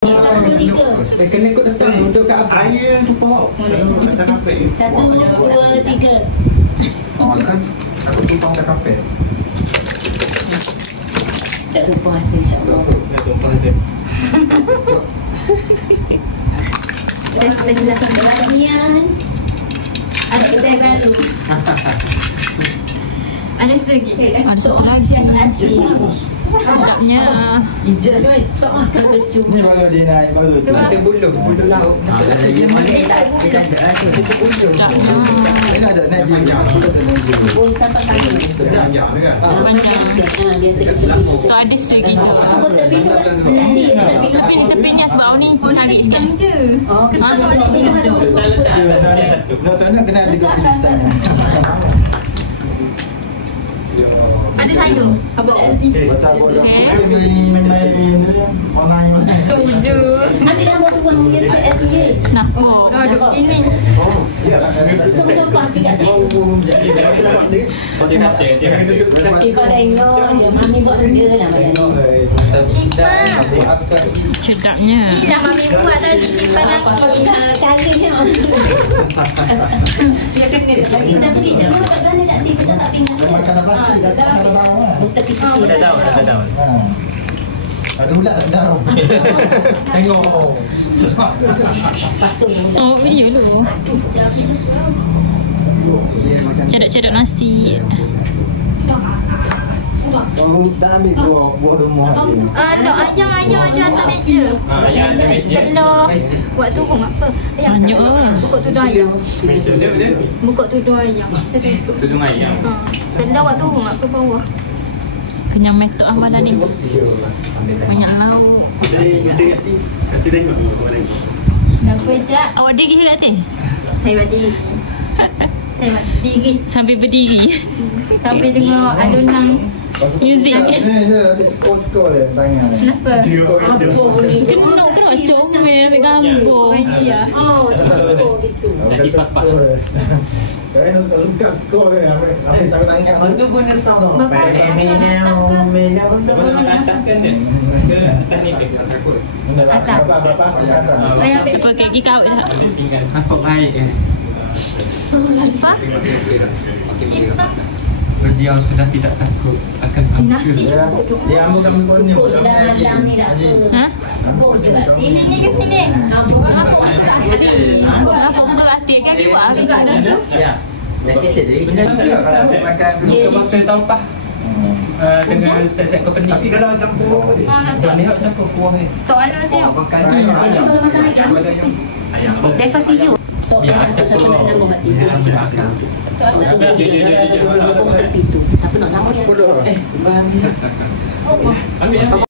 Kena ikut depan untuk kat apa? Air tu pokok. Kata kapek. 1, 2, 3. Oh kan? Aku tumpang kat kapek. Tak tumpah rasa insyaAllah. Tak tumpah rasa. Saya jelaskan kebahagiaan. Ada kedai baru. Ada lagi. Ada satu lagi. Sedapnya. Hijau tu tak ah kecup. Ni kalau dia naik baru tu. Ada bulu laut. Dia makan tak bukan. Dia ada naik dia. Oh sampai satu. Sedap je kan. Banyak. Dia Tu ada segitu. Tepi dia sebab ni cari sekali je. Oh, kita ada tiga duduk. Nak tak nak kena ada kepitan. Ada sayur. Abang. Betul bodoh. Main online mana? 7. Ambil gambar tu pun dia tak ada. Kenapa? Duduk ini. Oh, ya. Sempah sikit. Cipah dah ingat. Mami buat dia nama dia. Cipah. Sedapnya. Dah mami buat tadi. Cipah dah. Kali je. Dia kena. Lagi nak pergi je. Kita tak pingat. Makan apa pasti dah ada barang lah. Tepi-tepi. Dah tahu. Ada ulat dah. Tengok. Pasung. Oh, video dulu. Cedak-cedak nasi. Kamu dah ambil buah rumah ni. Loh, ayam ada atas meja. Ayam ada meja. Telur. Buat turun apa? Ayam. Banyak lah. Buka tudung ayam. Meja dia. Buka tudung ayam. Tudung ayam. Telur buat turun ke bawah. Kenyang metok amalan ni. Banyak lauk. Nanti tengok. Kenapa Isyak? Awak diri ke atas? Saya berdiri. Saya berdiri. Sambil berdiri. Sampai dengar alunan. Muzik. Ni ada cukup-cukup je tangan. Kenapa? Apa ni? Kenok kerocok ambil gambar. Oh, ini ya? Oh, cukup gitu. Jadi pas-pas. Kau nak suka kau ke? Apa sangat tangan. Bantu guna sound dong. Bapak nak Mana atas kan dia? Ke atas ni ke? Apa? Saya ambil Apa kaki kau ya? Apa baik ke? apa? Kita Beliau sudah tidak takut akan nasi cukup tu. Dia ambil kami pun ni. Cukup je dah malam ni dah. Ha? Cukup je dah. Di sini ke sini? Apa pun hati kan dia buat apa kat dah. Ya. Dah kita tadi. Makan Buka masa tampah dengan set-set company. Tapi kalau campur Tak lihat campur kuah ni. Tok Anu siap. Ayam. Deva Siyu. Tok Ya, Anu siapa nak nama hati tu. Ya, silakan. Tok Anu. Siapa nak sama? bodoh. Bang. Oh, Ambil.